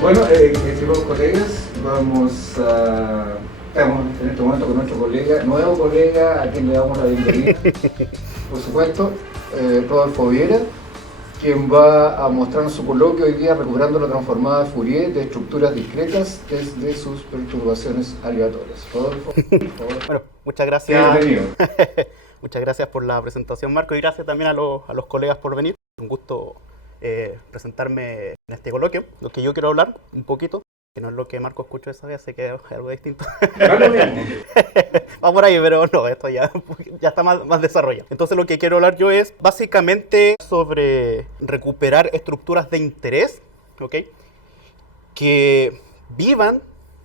Bueno, estimados colegas, estamos en este momento con nuestro nuevo colega, a quien le damos la bienvenida, por supuesto, Rodolfo Viera, quien va a mostrarnos su coloquio hoy día recuperando la transformada de Fourier de estructuras discretas desde sus perturbaciones aleatorias. Rodolfo, por favor. Bueno, muchas gracias. Bienvenido. Muchas gracias por la presentación, Marco, y gracias también a los colegas por venir. Un gusto presentarme en este coloquio. Lo que yo quiero hablar un poquito, que no es lo que Marco escuchó esa vez, sé que es algo distinto. No es lo mismo. Va por ahí, pero no, esto ya está más desarrollado. Entonces lo que quiero hablar yo es básicamente sobre recuperar estructuras de interés, ¿ok? Que vivan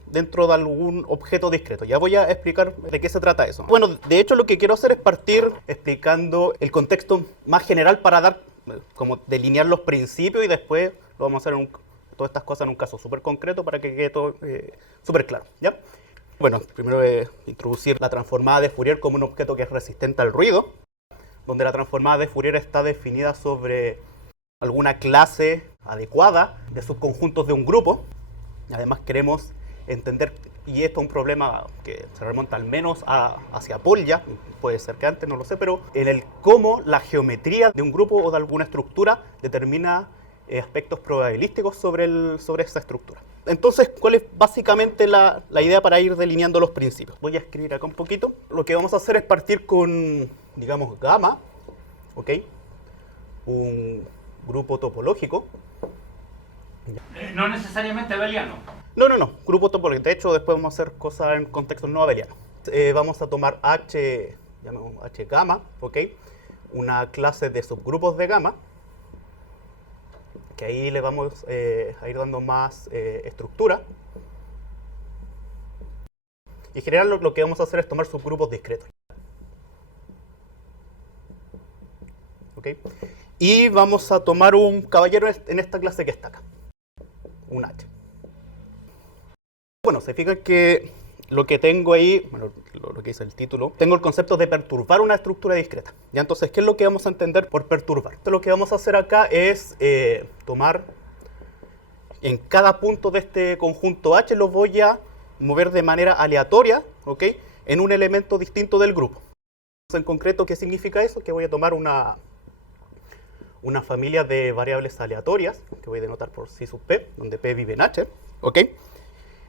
dentro de algún objeto discreto. Ya voy a explicar de qué se trata eso. Bueno, de hecho lo que quiero hacer es partir explicando el contexto más general para dar, como delinear los principios, y después lo vamos a hacer todas estas cosas en un caso súper concreto para que quede todo súper claro, ¿ya? Bueno, primero introducir la transformada de Fourier como un objeto que es resistente al ruido, donde la transformada de Fourier está definida sobre alguna clase adecuada de subconjuntos de un grupo. Además queremos entender, y esto es un problema que se remonta al menos hacia Paul, ya puede ser que antes, no lo sé, pero en el cómo la geometría de un grupo o de alguna estructura determina aspectos probabilísticos sobre esa estructura. Entonces, ¿cuál es básicamente la idea para ir delineando los principios? Voy a escribir acá un poquito. Lo que vamos a hacer es partir con, digamos, gamma, ¿ok? Un grupo topológico. No necesariamente abeliano. No, grupo topológico. De hecho, después vamos a hacer cosas en contextos no abelianos. Vamos a tomar H, llamamos H gamma, ¿ok? Una clase de subgrupos de gamma, que ahí le vamos a ir dando más estructura. Y en general lo que vamos a hacer es tomar subgrupos discretos. ¿Ok? Y vamos a tomar un caballero en esta clase que está acá. Un H. Bueno, se fijan que lo que tengo ahí, bueno, lo que dice el título, tengo el concepto de perturbar una estructura discreta. ¿Ya? Entonces, ¿qué es lo que vamos a entender por perturbar? Entonces, lo que vamos a hacer acá es tomar en cada punto de este conjunto H, lo voy a mover de manera aleatoria, ¿ok? En un elemento distinto del grupo. Entonces, en concreto, ¿qué significa eso? Que voy a tomar una familia de variables aleatorias, que voy a denotar por C sub P, donde P vive en H, ¿ok?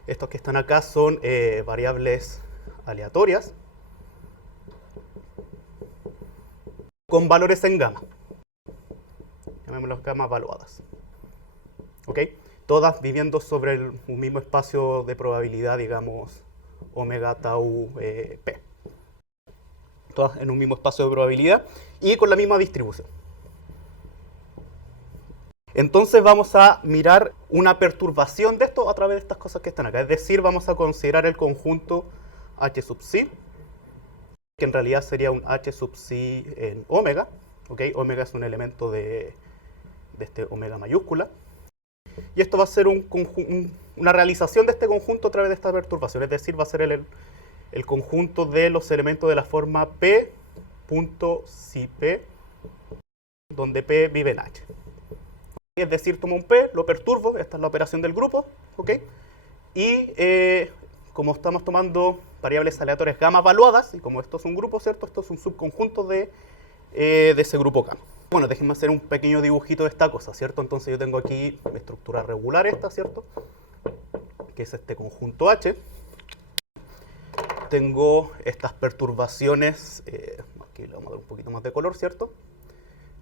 Estos que están acá son variables aleatorias con valores en gamma. Llamémoslas gamma evaluadas. ¿Ok? Todas viviendo sobre un mismo espacio de probabilidad, digamos, omega tau P. Todas en un mismo espacio de probabilidad y con la misma distribución. Entonces vamos a mirar una perturbación de esto a través de estas cosas que están acá. Es decir, vamos a considerar el conjunto H sub psi, que en realidad sería un H sub psi en omega. ¿Okay? Omega es un elemento de este omega mayúscula. Y esto va a ser una realización de este conjunto a través de esta perturbación. Es decir, va a ser el conjunto de los elementos de la forma P.psi donde P vive en H. Es decir, tomo un P, lo perturbo, esta es la operación del grupo, ¿ok? Y como estamos tomando variables aleatorias gamma evaluadas, y como esto es un grupo, ¿cierto? Esto es un subconjunto de ese grupo gamma. Bueno, déjenme hacer un pequeño dibujito de esta cosa, ¿cierto? Entonces yo tengo aquí mi estructura regular esta, ¿cierto? Que es este conjunto H. Tengo estas perturbaciones, aquí le vamos a dar un poquito más de color, ¿cierto?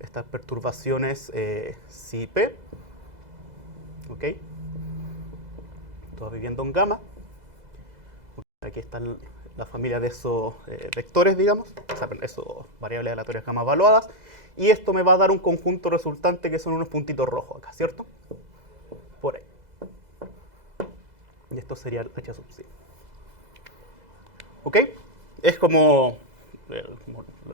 Estas perturbaciones psi P, ¿ok? Todas viviendo en gamma. Aquí está la familia de esos vectores, digamos, o sea, esos variables aleatorias gamma evaluadas, y esto me va a dar un conjunto resultante que son unos puntitos rojos acá, ¿cierto? Por ahí. Y esto sería el H sub psi. ¿Ok? Es como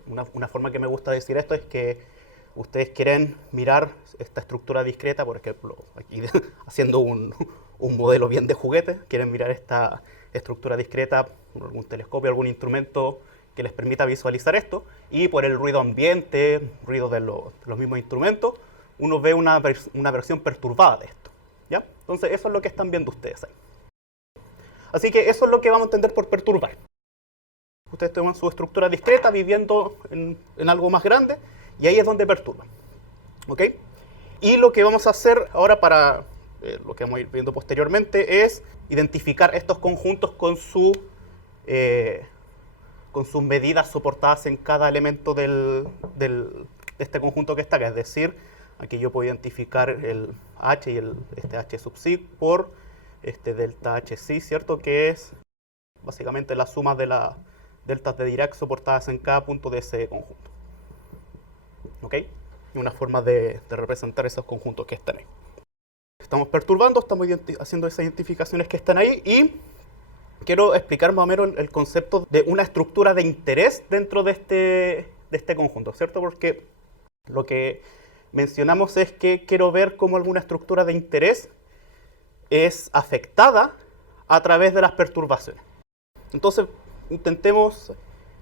una forma que me gusta decir esto es que ustedes quieren mirar esta estructura discreta, por ejemplo, aquí haciendo un modelo bien de juguete, quieren mirar esta estructura discreta por algún telescopio, algún instrumento que les permita visualizar esto, y por el ruido ambiente, ruido de los mismos instrumentos, uno ve una versión perturbada de esto. ¿Ya? Entonces eso es lo que están viendo ustedes ahí. Así que eso es lo que vamos a entender por perturbar. Ustedes tienen su estructura discreta viviendo en algo más grande y ahí es donde perturban. ¿Ok? Y lo que vamos a hacer ahora para lo que vamos a ir viendo posteriormente es identificar estos conjuntos con sus medidas soportadas en cada elemento de este conjunto que está acá. Es decir, aquí yo puedo identificar el h y este h sub psi por este delta h psi, ¿cierto? Que es básicamente la suma de las deltas de Dirac soportadas en cada punto de ese conjunto. ¿Ok? Una forma de representar esos conjuntos que están ahí. Estamos perturbando, estamos haciendo esas identificaciones que están ahí y quiero explicar más o menos el concepto de una estructura de interés dentro de este conjunto, ¿cierto? Porque lo que mencionamos es que quiero ver cómo alguna estructura de interés es afectada a través de las perturbaciones. Entonces, intentemos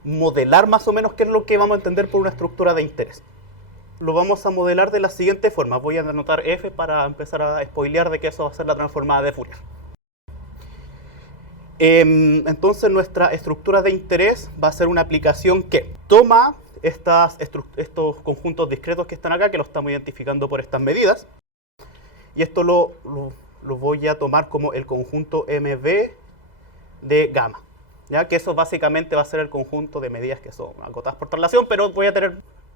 modelar más o menos qué es lo que vamos a entender por una estructura de interés. Lo vamos a modelar de la siguiente forma. Voy a anotar F para empezar a spoilear de que eso va a ser la transformada de Fourier. Entonces nuestra estructura de interés va a ser una aplicación que toma estos conjuntos discretos que están acá, que los estamos identificando por estas medidas, y esto lo voy a tomar como el conjunto MB de gamma, ¿ya? Que eso básicamente va a ser el conjunto de medidas que son acotadas por traslación, pero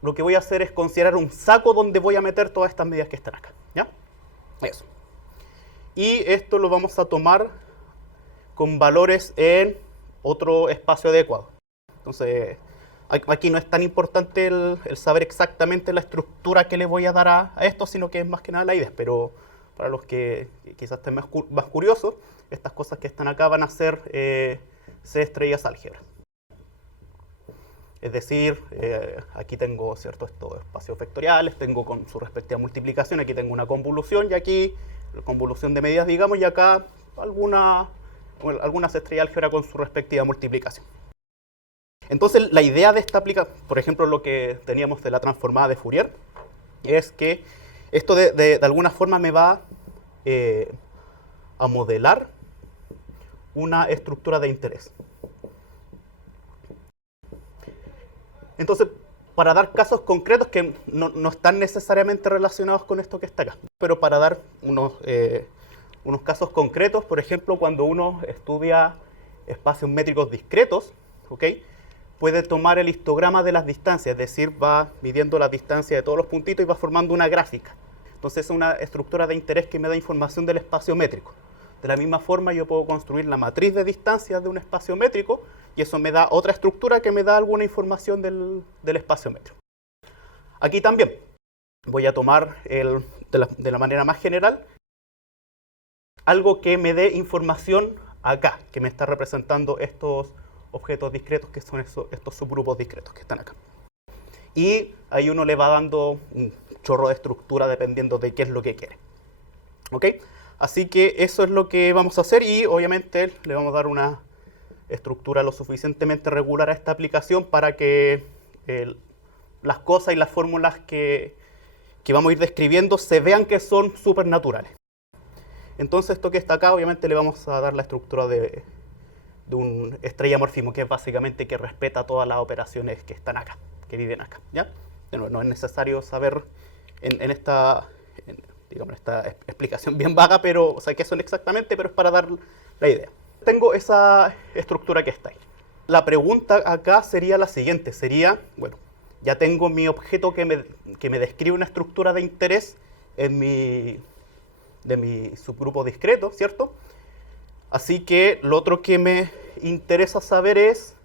lo que voy a hacer es considerar un saco donde voy a meter todas estas medidas que están acá, ¿ya? Eso. Y esto lo vamos a tomar con valores en otro espacio adecuado. Entonces, aquí no es tan importante el saber exactamente la estructura que le voy a dar a esto, sino que es más que nada la idea. Pero para los que quizás estén más curiosos, estas cosas que están acá van a ser C estrellas álgebras. Es decir, aquí tengo estos espacios vectoriales, tengo con su respectiva multiplicación, aquí tengo una convolución y aquí la convolución de medidas, digamos, y acá algunas estrellas álgebra con su respectiva multiplicación. Entonces, la idea de esta aplicación, por ejemplo, lo que teníamos de la transformada de Fourier, es que esto de alguna forma me va a modelar una estructura de interés. Entonces, para dar casos concretos que no están necesariamente relacionados con esto que está acá, pero para dar unos casos concretos, por ejemplo, cuando uno estudia espacios métricos discretos, ¿ok? Puede tomar el histograma de las distancias, es decir, va midiendo la distancia de todos los puntitos y va formando una gráfica. Entonces es una estructura de interés que me da información del espacio métrico. De la misma forma yo puedo construir la matriz de distancias de un espacio métrico y eso me da otra estructura que me da alguna información del espacio métrico. Aquí también voy a tomar de la manera más general algo que me dé información acá, que me está representando estos objetos discretos que son estos subgrupos discretos que están acá. Y ahí uno le va dando un chorro de estructura dependiendo de qué es lo que quiere. ¿Ok? Así que eso es lo que vamos a hacer y obviamente le vamos a dar una estructura lo suficientemente regular a esta aplicación para que las cosas y las fórmulas que vamos a ir describiendo se vean que son supernaturales. Entonces esto que está acá obviamente le vamos a dar la estructura de un estrellamorfismo, que es básicamente que respeta todas las operaciones que están acá, que viven acá, ¿ya? No es necesario saber en esta explicación bien vaga, pero, o sea, qué son exactamente, pero es para dar la idea. Tengo esa estructura que está ahí. La pregunta acá sería la siguiente, bueno, ya tengo mi objeto que me describe una estructura de interés de mi subgrupo discreto, ¿cierto? Así que lo otro que me interesa saber es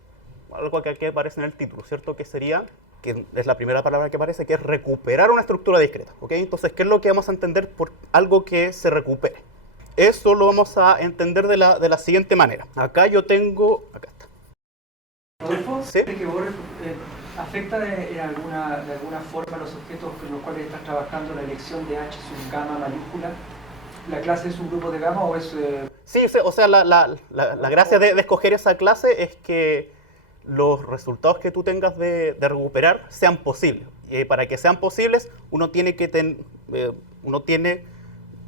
algo que aquí aparece en el título, ¿cierto? Que sería, que es la primera palabra que aparece, que es recuperar una estructura discreta, ¿ok? Entonces, ¿qué es lo que vamos a entender por algo que se recupere? Eso lo vamos a entender de la siguiente manera. Acá yo tengo, acá está. Rodolfo, ¿Sí? que vos afecta de alguna forma los objetos con los cuales estás trabajando la elección de H sub gamma mayúscula? ¿La clase es un grupo de gamma o es...? Sí, o sea, la gracia de escoger esa clase es que los resultados que tú tengas de recuperar sean posibles. Para que sean posibles, uno tiene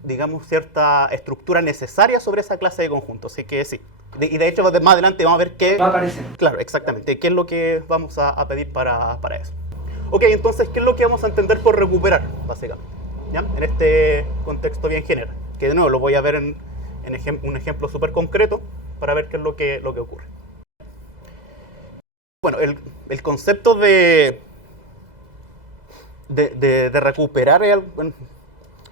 digamos, cierta estructura necesaria sobre esa clase de conjunto. Así que sí. Y de hecho, más adelante vamos a ver qué... Va a aparecer. Claro, exactamente. ¿Qué es lo que vamos a pedir para eso? Ok, entonces, ¿qué es lo que vamos a entender por recuperar, básicamente? ¿Ya? En este contexto bien general. Que de nuevo lo voy a ver en un ejemplo súper concreto para ver qué es lo que ocurre. Bueno, el concepto de recuperar es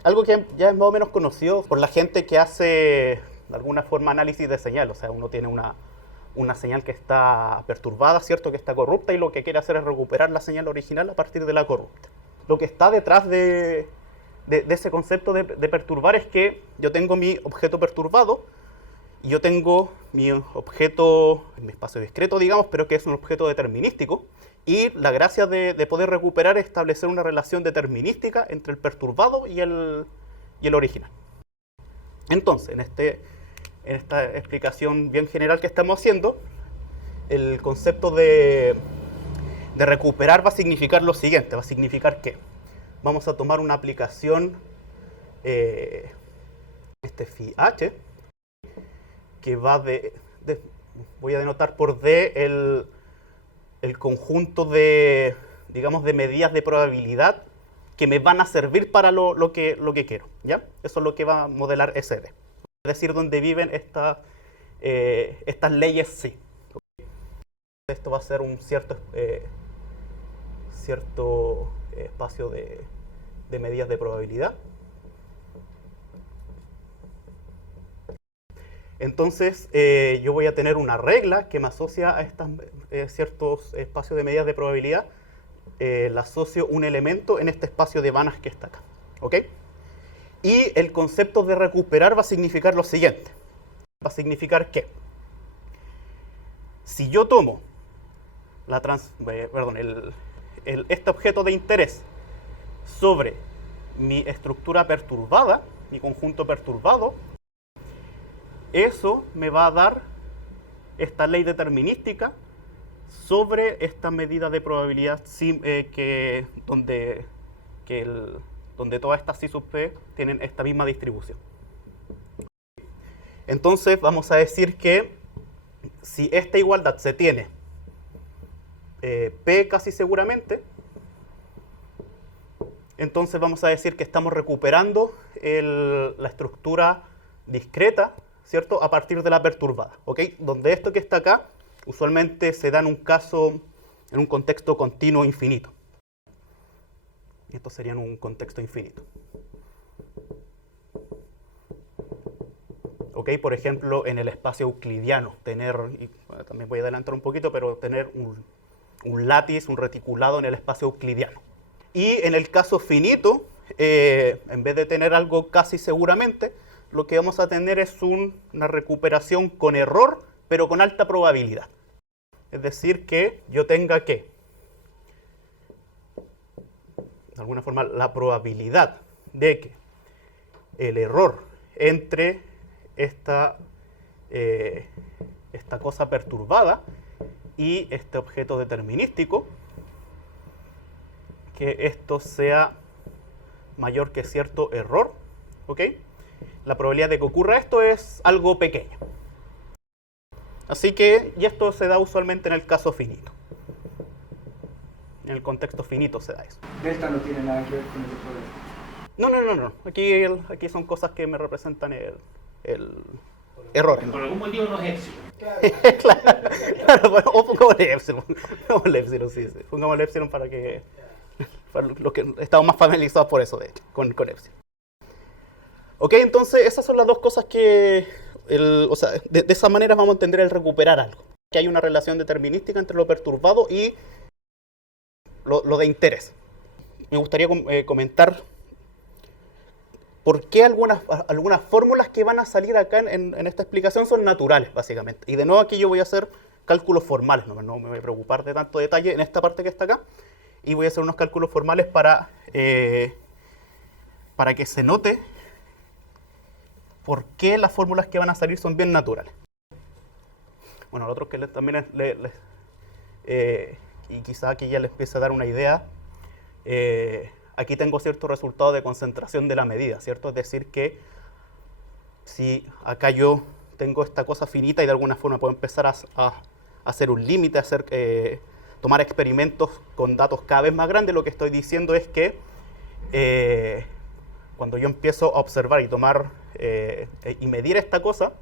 algo que ya es más o menos conocido por la gente que hace de alguna forma análisis de señal. O sea, uno tiene una señal que está perturbada, ¿cierto? Que está corrupta, y lo que quiere hacer es recuperar la señal original a partir de la corrupta. Lo que está detrás de ese concepto de perturbar es que yo tengo mi objeto perturbado y yo tengo mi objeto en mi espacio discreto, digamos, pero que es un objeto determinístico. Y la gracia de poder recuperar es establecer una relación determinística entre el perturbado y el original. Entonces, en esta explicación bien general que estamos haciendo, el concepto de recuperar va a significar lo siguiente. Va a significar que vamos a tomar una aplicación, phi h, que va voy a denotar por d el conjunto de, digamos, de medidas de probabilidad que me van a servir para lo que quiero, ¿ya? Eso es lo que va a modelar SD. Es decir, donde viven estas leyes sí. Esto va a ser un cierto espacio de medidas de probabilidad. Entonces, yo voy a tener una regla que me asocia a estos ciertos espacios de medidas de probabilidad. Le asocio un elemento en este espacio de Banach que está acá. ¿Ok? Y el concepto de recuperar va a significar lo siguiente. Va a significar que si yo tomo este objeto de interés sobre mi estructura perturbada, mi conjunto perturbado, eso me va a dar esta ley determinística sobre esta medida de probabilidad donde todas estas C sub p tienen esta misma distribución. Entonces vamos a decir que si esta igualdad se tiene P casi seguramente, entonces vamos a decir que estamos recuperando la estructura discreta, ¿cierto? A partir de la perturbada, ¿ok? Donde esto que está acá usualmente se da en un contexto continuo infinito. Esto sería en un contexto infinito. ¿Ok? Por ejemplo, en el espacio euclidiano, también voy a adelantar un poquito, pero tener un látiz, un reticulado en el espacio euclidiano. Y en el caso finito, en vez de tener algo casi seguramente, lo que vamos a tener es una recuperación con error, pero con alta probabilidad. Es decir, que yo tenga que, de alguna forma, la probabilidad de que el error entre esta cosa perturbada y este objeto determinístico, que esto sea mayor que cierto error, ¿ok? La probabilidad de que ocurra esto es algo pequeño. Así que, y esto se da usualmente en el caso finito. En el contexto finito se da eso. Delta no tiene nada que ver con el problema. No. Aquí son cosas que me representan el error. Por algún motivo no es epsilon. claro, bueno, o pongámosle epsilon. Pongámosle epsilon, sí. Pongámosle epsilon para los que estamos más familiarizados por eso, de hecho, con epsilon. Ok, entonces esas son las dos cosas que, de esa manera vamos a entender el recuperar algo. Que hay una relación determinística entre lo perturbado y lo de interés. Me gustaría comentar por qué algunas fórmulas que van a salir acá en esta explicación son naturales, básicamente. Y de nuevo aquí yo voy a hacer cálculos formales, no me voy a preocupar de tanto detalle en esta parte que está acá. Y voy a hacer unos cálculos formales para que se note por qué las fórmulas que van a salir son bien naturales. Bueno, lo otro que también y quizá aquí ya les empiece a dar una idea, aquí tengo cierto resultado de concentración de la medida, ¿cierto? Es decir, que si acá yo tengo esta cosa finita y de alguna forma puedo empezar a hacer un límite, tomar experimentos con datos cada vez más grandes, lo que estoy diciendo es que cuando yo empiezo a observar y tomar y medir esta cosa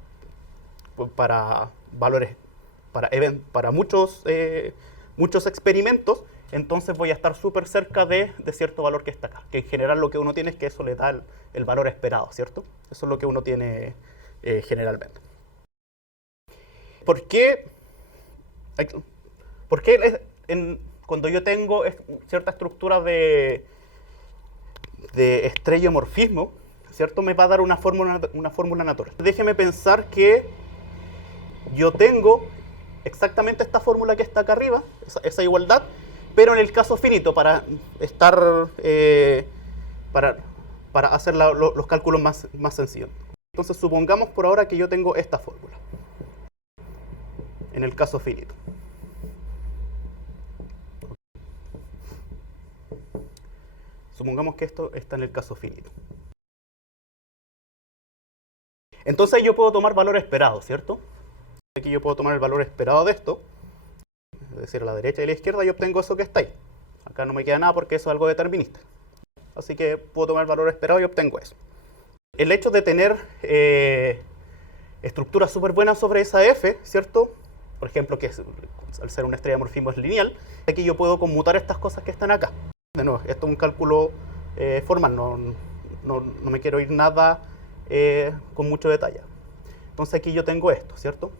pues para valores, para muchos experimentos, entonces voy a estar súper cerca de cierto valor que está acá, que en general lo que uno tiene es que eso le da el valor esperado, ¿cierto? Eso es lo que uno tiene generalmente. ¿Por qué cuando yo tengo cierta estructura de estereomorfismo, ¿cierto? Me va a dar una fórmula natural. Déjeme pensar que yo tengo exactamente esta fórmula que está acá arriba, esa igualdad, pero en el caso finito, para hacer los cálculos más sencillos. Entonces supongamos por ahora que yo tengo esta fórmula en el caso finito. Supongamos que esto está en el caso finito. Entonces yo puedo tomar valor esperado, ¿cierto? Aquí yo puedo tomar el valor esperado de esto, es decir, a la derecha y a la izquierda, y obtengo eso que está ahí. Acá no me queda nada porque eso es algo determinista. Así que puedo tomar el valor esperado y obtengo eso. El hecho de tener estructuras súper buenas sobre esa f, ¿cierto? Por ejemplo, que al ser un estereomorfismo es lineal, aquí yo puedo conmutar estas cosas que están acá. De nuevo, esto es un cálculo formal, no me quiero ir nada con mucho detalle. Entonces aquí yo tengo esto, ¿cierto?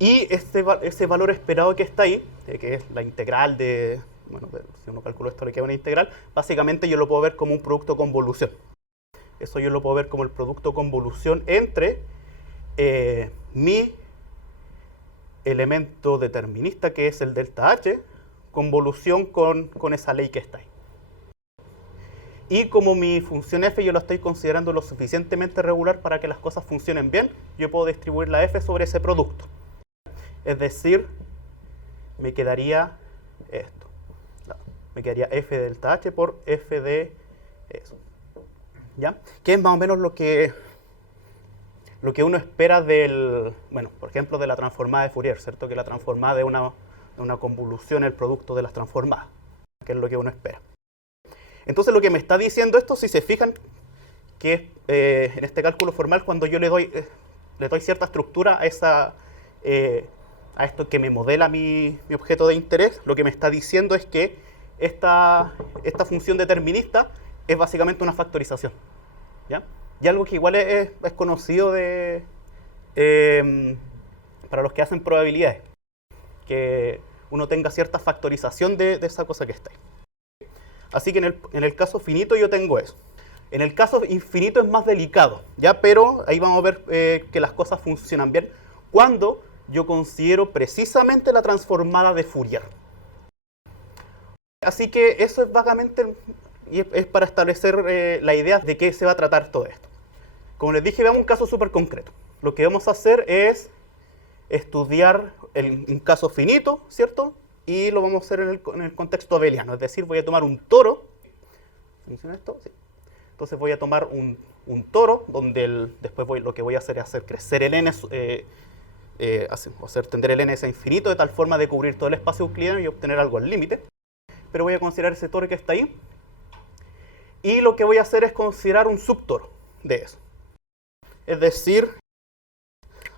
Y ese valor esperado que está ahí, que es la integral si uno calcula esto le queda una integral, básicamente yo lo puedo ver como un producto convolución. Eso yo lo puedo ver como el producto convolución entre mi elemento determinista, que es el delta H, convolución con esa ley que está ahí. Y como mi función f yo la estoy considerando lo suficientemente regular para que las cosas funcionen bien, yo puedo distribuir la f sobre ese producto. Es decir, me quedaría esto. Me quedaría f de delta h por f de eso. ¿Ya? Que es más o menos lo que uno espera por ejemplo, de la transformada de Fourier, ¿cierto? Que la transformada de una convolución es el producto de las transformadas, que es lo que uno espera. Entonces lo que me está diciendo esto, si se fijan, que en este cálculo formal, cuando yo le doy cierta estructura a esto que me modela mi objeto de interés, lo que me está diciendo es que esta función determinista es básicamente una factorización, ¿ya? Y algo que igual es conocido para los que hacen probabilidades, que uno tenga cierta factorización de esa cosa que está ahí. Así que en el caso finito yo tengo eso. En el caso infinito es más delicado, ¿ya? Pero ahí vamos a ver que las cosas funcionan bien cuando yo considero precisamente la transformada de Fourier. Así que eso es vagamente, y es para establecer la idea de qué se va a tratar todo esto. Como les dije, veamos un caso súper concreto. Lo que vamos a hacer es estudiar un caso finito, ¿cierto? Y lo vamos a hacer en el contexto abeliano. Es decir, voy a tomar un toro. ¿Funciona esto? Sí. Entonces voy a tomar un toro, donde después lo que voy a hacer es hacer crecer el n, hacer tender el n a infinito, de tal forma de cubrir todo el espacio euclidiano y obtener algo al límite. Pero voy a considerar ese toro que está ahí. Y lo que voy a hacer es considerar un subtoro de eso. Es decir,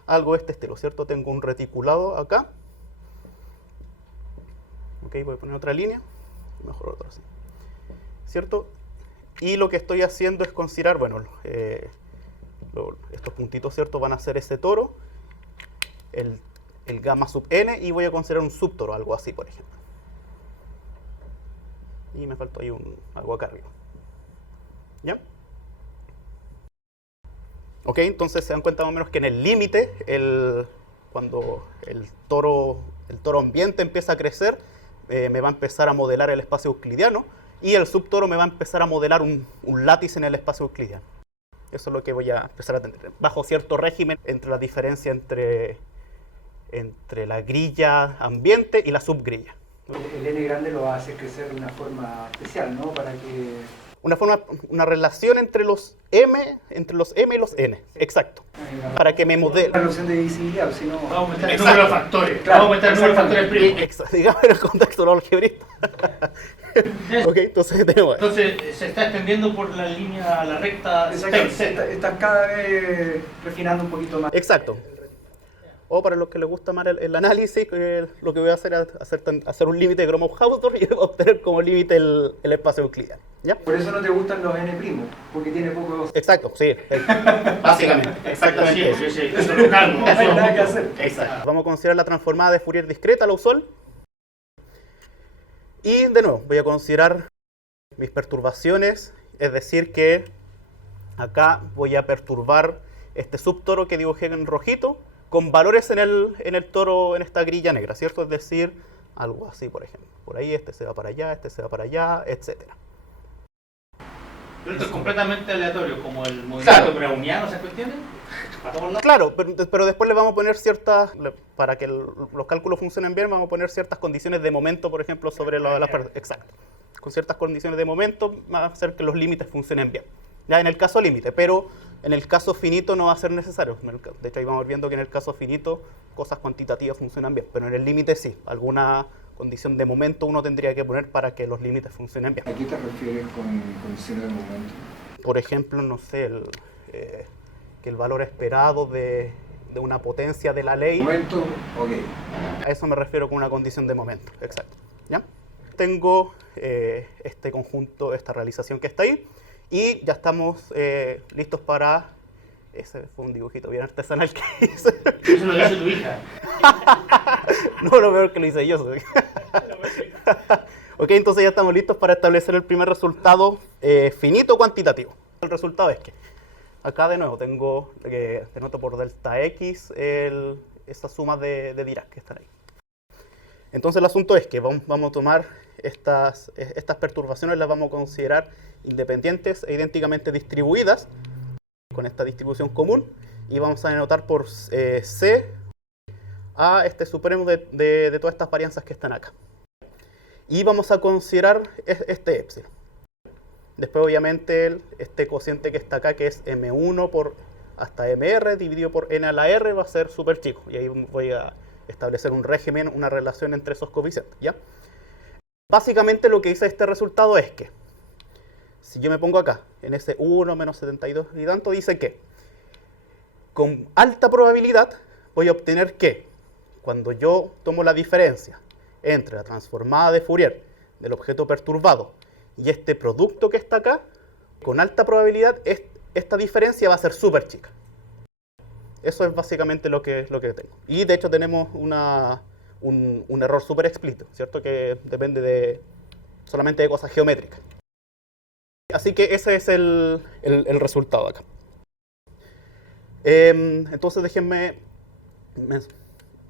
algo de este estilo, ¿cierto? Tengo un reticulado acá. Ok, voy a poner otra línea. Mejor otra así. ¿Cierto? Y lo que estoy haciendo es considerar, estos puntitos, ¿cierto? Van a ser ese toro, el gamma sub n, y voy a considerar un subtoro, algo así, por ejemplo. Y me faltó ahí algo acá arriba. ¿Ya? Ok, entonces se dan cuenta más o menos que en el límite, cuando el toro ambiente empieza a crecer, me va a empezar a modelar el espacio euclidiano, y el subtoro me va a empezar a modelar un látice en el espacio euclidiano. Eso es lo que voy a empezar a tener, bajo cierto régimen entre la diferencia entre entre la grilla ambiente y la subgrilla. El n grande lo va a hacer crecer de una forma especial, ¿no? Para que... Una relación entre los M y los N, exacto. Para que me modele. La noción de divisibilidad, si no... Vamos a aumentar el número de factores. Claro, Vamos a aumentar el número de factores primos. Digamos en el contexto no algebrista. Ok, entonces tenemos. Entonces se está extendiendo por la línea, la recta Exacto, estás cada vez refinando un poquito más. Exacto. O para los que les gusta más el análisis, lo que voy a hacer es hacer un límite de Gromov-Hausdorff y obtener como límite el espacio euclidiano. ¿Ya? Por eso no te gustan los n', porque tiene pocos... Exacto, sí. Básicamente. Exactamente. Sí, sí, eso lo calmo. No hay nada que hacer. Exacto. Vamos a considerar la transformada de Fourier discreta, la USOL. Y de nuevo, voy a considerar mis perturbaciones, es decir que acá voy a perturbar este subtoro que dibujé en rojito con valores en el toro, en esta grilla negra, ¿cierto? Es decir, algo así, por ejemplo. Por ahí este se va para allá, este se va para allá, etc. Pero esto es completamente aleatorio, como el movimiento browniano, ¿se cuestiona? Claro, pero después le vamos a poner ciertas, para que los cálculos funcionen bien, vamos a poner ciertas condiciones de momento, por ejemplo, sobre las... Exacto. Con ciertas condiciones de momento va a hacer que los límites funcionen bien. Ya en el caso límite, pero en el caso finito no va a ser necesario. De hecho, ahí vamos viendo que en el caso finito cosas cuantitativas funcionan bien, pero en el límite sí. Alguna condición de momento uno tendría que poner para que los límites funcionen bien. ¿A qué te refieres con condiciones de momento? Por ejemplo, no sé, que el valor esperado de una potencia de la ley... Momento, ok. A eso me refiero con una condición de momento, exacto. ¿Ya? Tengo este conjunto, esta realización que está ahí, y ya estamos listos para... Ese fue un dibujito bien artesanal que hice. Eso lo hizo tu hija. No, lo peor que lo hice yo. Ok, entonces ya estamos listos para establecer el primer resultado finito cuantitativo. El resultado es que acá de nuevo tengo, denoto por delta x, esa suma de Dirac que están ahí. Entonces el asunto es que vamos a tomar estas perturbaciones, las vamos a considerar independientes e idénticamente distribuidas con esta distribución común, y vamos a denotar por C a este supremo de todas estas varianzas que están acá. Y vamos a considerar este épsilon. Después obviamente este cociente que está acá, que es M1 por hasta MR dividido por N a la R, va a ser súper chico. Y ahí voy a establecer un régimen, una relación entre esos coeficientes, ¿ya? Básicamente lo que dice este resultado es que si yo me pongo acá, en ese 1 menos 72 y tanto, dice que con alta probabilidad voy a obtener que cuando yo tomo la diferencia entre la transformada de Fourier del objeto perturbado y este producto que está acá, con alta probabilidad esta diferencia va a ser súper chica. Eso es básicamente lo que tengo. Y de hecho tenemos un error súper explícito, ¿cierto? Que depende solamente de cosas geométricas. Así que ese es el resultado acá. Entonces déjenme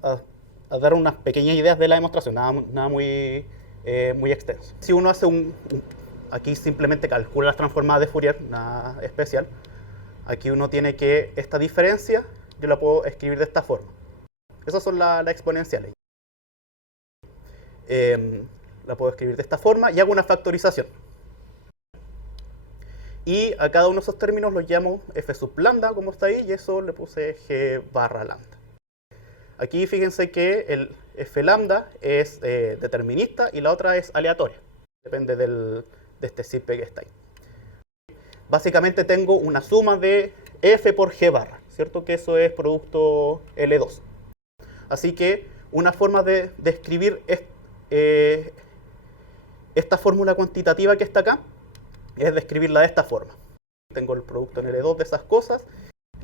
a dar unas pequeñas ideas de la demostración, nada muy extenso. Si uno hace aquí simplemente calcula las transformadas de Fourier, nada especial. Aquí uno tiene que esta diferencia, yo la puedo escribir de esta forma. Esas son las exponenciales. La puedo escribir de esta forma y hago una factorización. Y a cada uno de esos términos los llamo f sub lambda, como está ahí, y eso le puse g barra lambda. Aquí fíjense que el f lambda es determinista y la otra es aleatoria. Depende de este zipe que está ahí. Básicamente tengo una suma de f por g barra, ¿cierto? Que eso es producto L2. Así que una forma de escribir esta fórmula cuantitativa que está acá es describirla de esta forma. Tengo el producto en L2 de esas cosas.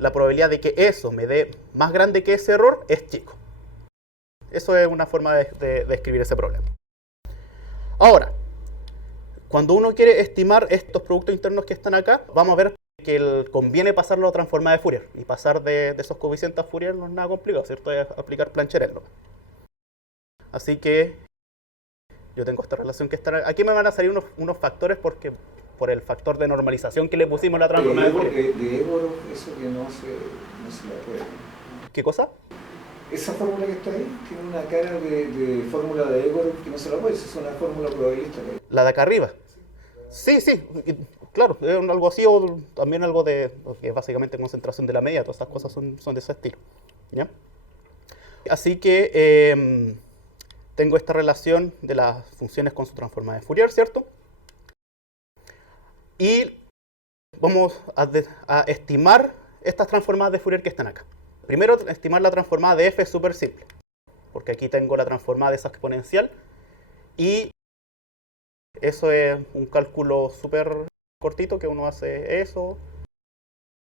La probabilidad de que eso me dé más grande que ese error es chico. Eso es una forma de escribir ese problema. Ahora, cuando uno quiere estimar estos productos internos que están acá, vamos a ver que conviene pasarlo a transformada de Fourier. Y pasar de esos coeficientes a Fourier no es nada complicado, ¿cierto? Es aplicar Plancherel. Así que yo tengo esta relación que está aquí. Me van a salir unos factores porque por el factor de normalización que le pusimos a la transformada de Fourier. De Egorov, eso que no se la puede. ¿Qué cosa? Esa fórmula que está ahí tiene una cara de fórmula de Egor que no se la puede, es una fórmula probabilística. La de acá arriba. Sí, sí, claro, es algo así o también algo de, que es básicamente concentración de la media, todas esas cosas son de ese estilo. ¿Ya? Así que tengo esta relación de las funciones con su transformada de Fourier, ¿cierto? Y vamos a estimar estas transformadas de Fourier que están acá. Primero, estimar la transformada de f es súper simple, porque aquí tengo la transformada de esa exponencial y eso es un cálculo súper cortito que uno hace eso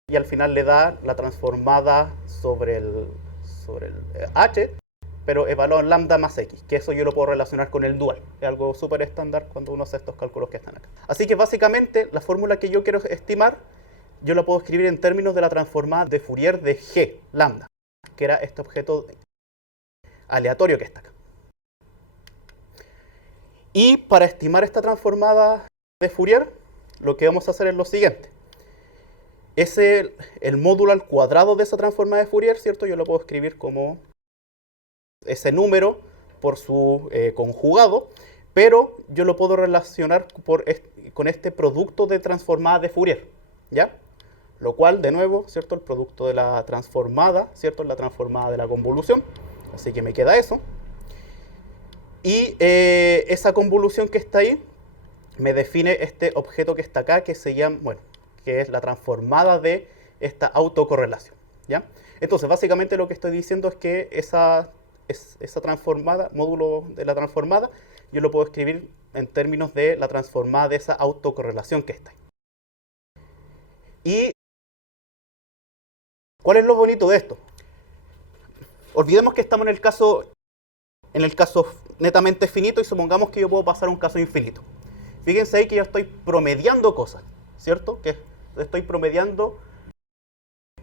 y al final le da la transformada sobre el h, pero evaluado en lambda más x, que eso yo lo puedo relacionar con el dual. Es algo súper estándar cuando uno hace estos cálculos que están acá. Así que básicamente la fórmula que yo quiero estimar, yo la puedo escribir en términos de la transformada de Fourier de g, lambda, que era este objeto aleatorio que está acá. Y para estimar esta transformada de Fourier, lo que vamos a hacer es lo siguiente. Es el módulo al cuadrado de esa transformada de Fourier, ¿cierto? Yo lo puedo escribir como ese número por su conjugado, pero yo lo puedo relacionar con este producto de transformada de Fourier, ¿ya? Lo cual, de nuevo, ¿cierto? El producto de la transformada, ¿cierto? Es la transformada de la convolución, así que me queda eso. Y esa convolución que está ahí me define este objeto que está acá, que se llama, bueno, que es la transformada de esta autocorrelación, ¿ya? Entonces, básicamente lo que estoy diciendo es que esa transformada, módulo de la transformada, yo lo puedo escribir en términos de la transformada de esa autocorrelación que está ahí. ¿Y cuál es lo bonito de esto? Olvidemos que estamos en el caso netamente finito y supongamos que yo puedo pasar a un caso infinito. Fíjense ahí que yo estoy promediando cosas, ¿cierto? Que estoy promediando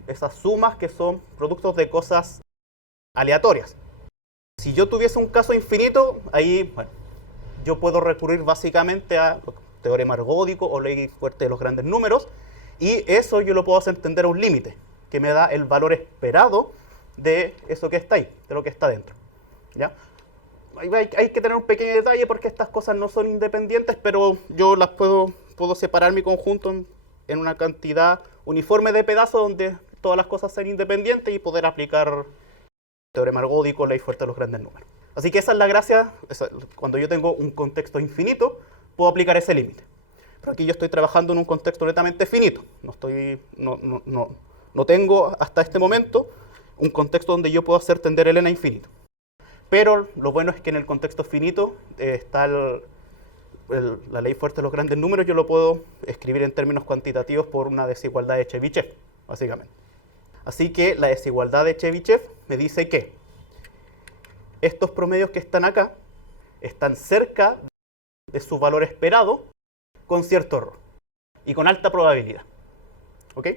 esas sumas que son productos de cosas aleatorias. Si yo tuviese un caso infinito, ahí, bueno, yo puedo recurrir básicamente a teorema ergódico o ley fuerte de los grandes números, y eso yo lo puedo hacer entender a un límite, que me da el valor esperado de eso que está ahí, de lo que está dentro, ¿ya? Hay que tener un pequeño detalle porque estas cosas no son independientes, pero yo las puedo separar mi conjunto en una cantidad uniforme de pedazos donde todas las cosas sean independientes y poder aplicar teorema ergódico, ley fuerte de los grandes números. Así que esa es la gracia, cuando yo tengo un contexto infinito, puedo aplicar ese límite. Pero aquí yo estoy trabajando en un contexto netamente finito. No tengo hasta este momento un contexto donde yo puedo hacer tender el n a infinito. Pero lo bueno es que en el contexto finito está la ley fuerte de los grandes números, yo lo puedo escribir en términos cuantitativos por una desigualdad de Chebyshev, básicamente. Así que la desigualdad de Chebyshev me dice que estos promedios que están acá están cerca de su valor esperado con cierto error y con alta probabilidad. ¿Ok?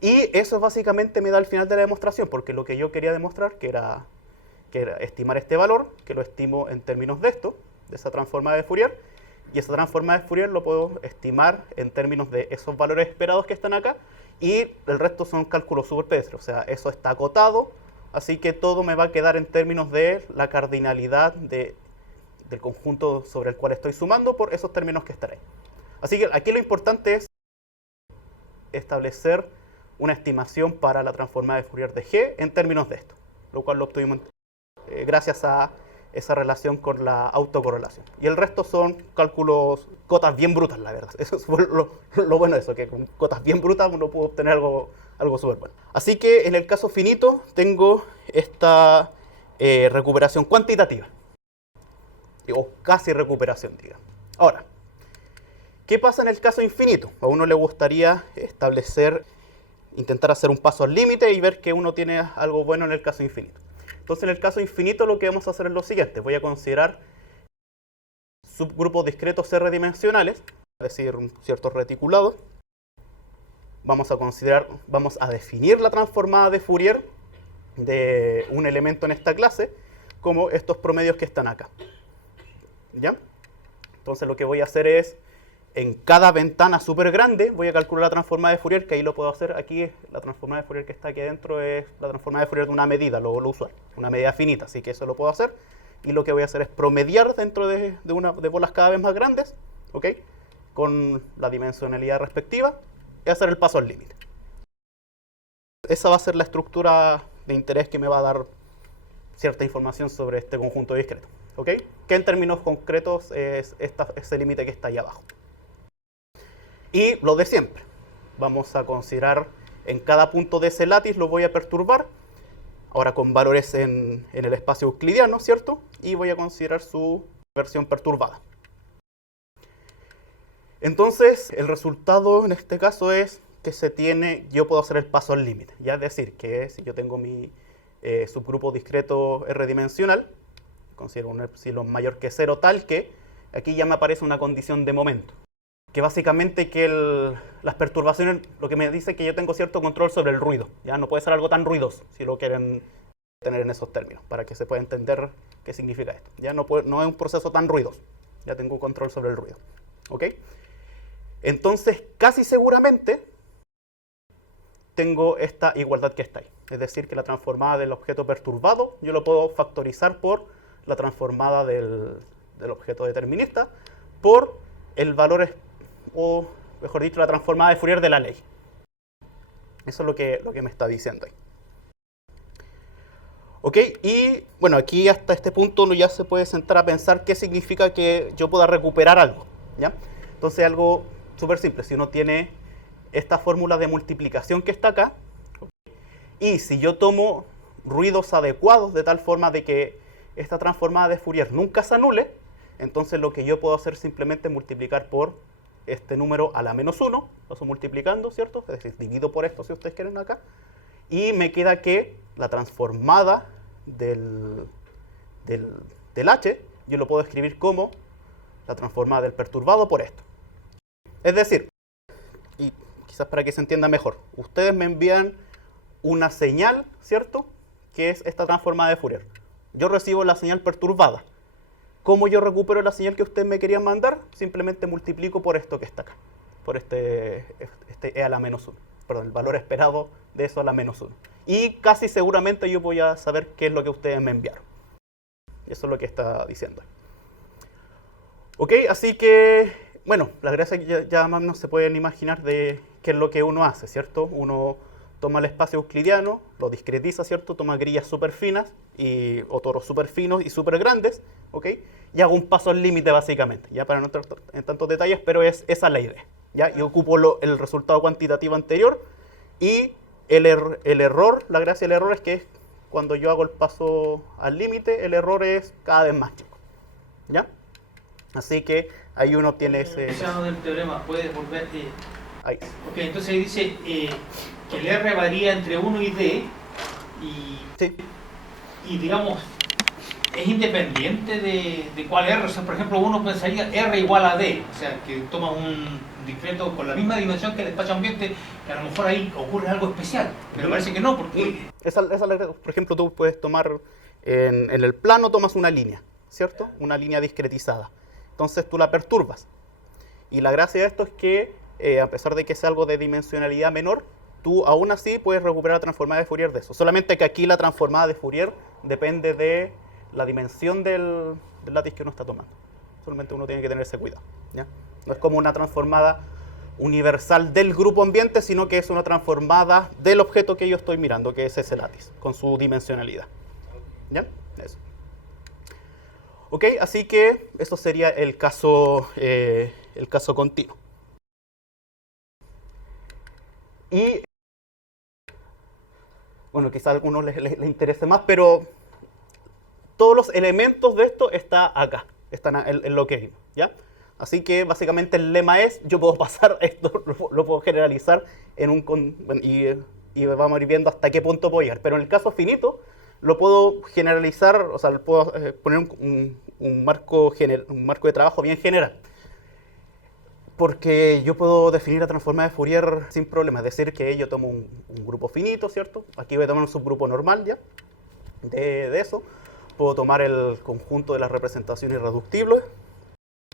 Y eso básicamente me da al final de la demostración, porque lo que yo quería demostrar, que era estimar este valor, que lo estimo en términos de esto, de esa transformada de Fourier, y esa transformada de Fourier lo puedo estimar en términos de esos valores esperados que están acá, y el resto son cálculos súper pedestres, o sea, eso está acotado, así que todo me va a quedar en términos de la cardinalidad del conjunto sobre el cual estoy sumando por esos términos que están ahí. Así que aquí lo importante es establecer una estimación para la transformada de Fourier de G en términos de esto, lo cual lo obtuvimos gracias a esa relación con la autocorrelación. Y el resto son cálculos, cotas bien brutas, la verdad. Eso es lo bueno de eso, que con cotas bien brutas uno puede obtener algo súper bueno. Así que en el caso finito tengo esta recuperación cuantitativa, o casi recuperación, digamos. Ahora, ¿qué pasa en el caso infinito? A uno le gustaría intentar hacer un paso al límite y ver que uno tiene algo bueno en el caso infinito. Entonces, en el caso infinito lo que vamos a hacer es lo siguiente. Voy a considerar subgrupos discretos R-dimensionales, es decir, ciertos reticulados. Vamos a definir la transformada de Fourier de un elemento en esta clase como estos promedios que están acá. ¿Ya? Entonces, lo que voy a hacer es en cada ventana súper grande voy a calcular la transformada de Fourier, que ahí lo puedo hacer. Aquí la transformada de Fourier que está aquí adentro es la transformada de Fourier de una medida, lo usual, una medida finita, así que eso lo puedo hacer. Y lo que voy a hacer es promediar dentro de bolas cada vez más grandes, ¿ok? Con la dimensionalidad respectiva, y hacer el paso al límite. Esa va a ser la estructura de interés que me va a dar cierta información sobre este conjunto discreto, ¿ok? Que en términos concretos es ese límite que está ahí abajo. Y lo de siempre, vamos a considerar en cada punto de ese látiz lo voy a perturbar, ahora con valores en el espacio euclidiano, ¿cierto? Y voy a considerar su versión perturbada. Entonces, el resultado en este caso es que yo puedo hacer el paso al límite. Ya es decir, que si yo tengo mi subgrupo discreto R-dimensional, considero un epsilon mayor que 0 tal que aquí ya me aparece una condición de momento. Que básicamente las perturbaciones, lo que me dice que yo tengo cierto control sobre el ruido. Ya no puede ser algo tan ruidoso, si lo quieren tener en esos términos, para que se pueda entender qué significa esto. Ya no es un proceso tan ruidoso, ya tengo control sobre el ruido. ¿Ok? Entonces, casi seguramente tengo esta igualdad que está ahí. Es decir, que la transformada del objeto perturbado, yo lo puedo factorizar por la transformada del objeto determinista, por el valor, o mejor dicho, la transformada de Fourier de la ley. Eso es lo que me está diciendo ahí. Ok, y bueno, aquí hasta este punto uno ya se puede sentar a pensar qué significa que yo pueda recuperar algo, ¿ya? Entonces algo súper simple, si uno tiene esta fórmula de multiplicación que está acá, y si yo tomo ruidos adecuados de tal forma de que esta transformada de Fourier nunca se anule, entonces lo que yo puedo hacer simplemente es multiplicar por este número a la menos 1, lo estoy multiplicando, ¿cierto? Es decir, divido por esto si ustedes quieren acá, y me queda que la transformada del H, yo lo puedo escribir como la transformada del perturbado por esto. Es decir, y quizás para que se entienda mejor, ustedes me envían una señal, ¿cierto? Que es esta transformada de Fourier. Yo recibo la señal perturbada. ¿Cómo yo recupero la señal que ustedes me querían mandar? Simplemente multiplico por esto que está acá, por este E a la menos 1. Perdón, el valor esperado de eso a la menos 1. Y casi seguramente yo voy a saber qué es lo que ustedes me enviaron. Eso es lo que está diciendo. Ok, así que, bueno, la gracia que ya más no se pueden imaginar de qué es lo que uno hace, ¿cierto? Uno toma el espacio euclidiano, lo discretiza, ¿cierto? Toma grillas súper finas o toros súper finos y súper grandes, ¿ok? Y hago un paso al límite básicamente, ya para no entrar en tantos detalles, pero esa es la idea, ¿ya? Y ocupo el resultado cuantitativo anterior y el error, la gracia del error es que cuando yo hago el paso al límite, el error es cada vez más chico, ¿ya? Así que ahí uno tiene ese... Ese del teorema, puedes volver... Ahí. Ok, entonces ahí dice que el R varía entre 1 y D Sí. y digamos, es independiente de cuál R. O sea, por ejemplo, uno pensaría R igual a D, o sea, que toma un discreto con la misma dimensión que el espacio ambiente, que a lo mejor ahí ocurre algo especial, pero parece que no, porque... Por ejemplo, tú puedes tomar, en el plano tomas una línea, ¿cierto? Una línea discretizada. Entonces tú la perturbas. Y la gracia de esto es que, a pesar de que sea algo de dimensionalidad menor, tú aún así puedes recuperar la transformada de Fourier de eso. Solamente que aquí la transformada de Fourier depende de la dimensión del látiz que uno está tomando. Solamente uno tiene que tener ese cuidado, ¿ya? No es como una transformada universal del grupo ambiente, sino que es una transformada del objeto que yo estoy mirando, que es ese látiz, con su dimensionalidad. ¿Ya? Eso. Ok, así que eso sería el caso continuo. Y, bueno, quizá a algunos les interese más, pero todos los elementos de esto están acá, están en lo que vimos, ¿ya? Así que básicamente el lema es, yo puedo pasar esto, lo puedo generalizar y vamos a ir viendo hasta qué punto puedo llegar. Pero en el caso finito, lo puedo generalizar, o sea, puedo poner un marco de trabajo bien general. Porque yo puedo definir la transformada de Fourier sin problema. Es decir, que yo tomo un grupo finito, ¿cierto? Aquí voy a tomar un subgrupo normal ya, de eso. Puedo tomar el conjunto de las representaciones irreductibles,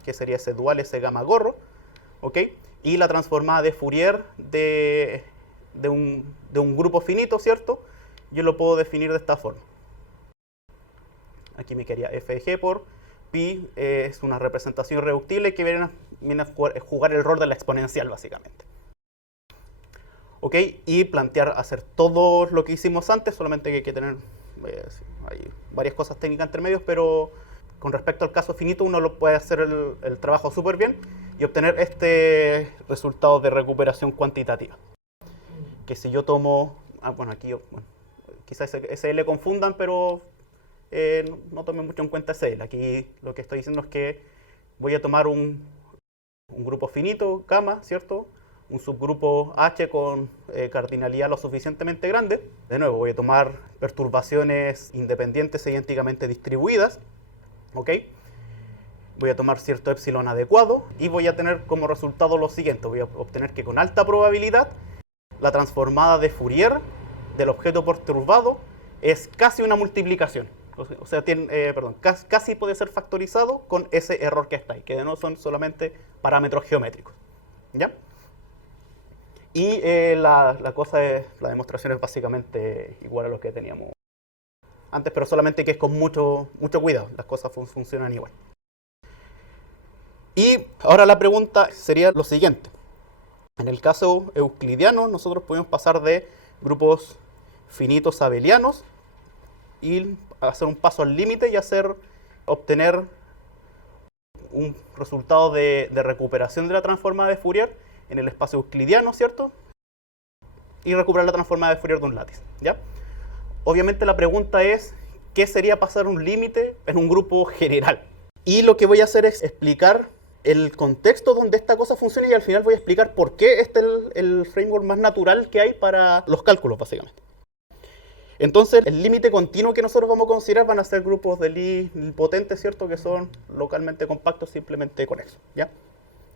que sería ese dual, ese gamma gorro. ¿ok? Y la transformada de Fourier de un grupo finito, ¿cierto? Yo lo puedo definir de esta forma. Aquí me quedaría f de g por pi, es una representación irreductible que viene a jugar el rol de la exponencial, básicamente. ¿Ok? Y plantear, hacer todo lo que hicimos antes, solamente que hay que tener hay varias cosas técnicas entre medios, pero con respecto al caso finito uno lo puede hacer el trabajo súper bien y obtener este resultado de recuperación cuantitativa. Que si yo tomo, bueno, aquí quizás ese L confundan, pero no tomen mucho en cuenta ese L. Aquí lo que estoy diciendo es que voy a tomar un grupo finito, gamma, ¿cierto? Un subgrupo H con cardinalidad lo suficientemente grande. De nuevo, voy a tomar perturbaciones independientes e idénticamente distribuidas. ¿Ok? Voy a tomar cierto epsilon adecuado y voy a tener como resultado lo siguiente. Voy a obtener que con alta probabilidad la transformada de Fourier del objeto perturbado es casi una multiplicación. O sea, casi puede ser factorizado con ese error que está ahí, que no son solamente parámetros geométricos. ¿Ya? Y la demostración es básicamente igual a lo que teníamos antes, pero solamente que es con mucho cuidado. Las cosas funcionan igual. Y ahora la pregunta sería lo siguiente. En el caso euclidiano, nosotros podemos pasar de grupos finitos abelianos y hacer un paso al límite y obtener un resultado de recuperación de la transformada de Fourier en el espacio euclidiano, ¿cierto? Y recuperar la transformada de Fourier de un látiz, ¿ya? Obviamente la pregunta es, ¿qué sería pasar un límite en un grupo general? Y lo que voy a hacer es explicar el contexto donde esta cosa funciona y al final voy a explicar por qué este es el framework más natural que hay para los cálculos, básicamente. Entonces, el límite continuo que nosotros vamos a considerar van a ser grupos de Lie potentes, ¿cierto? Que son localmente compactos, simplemente conexos, ¿ya?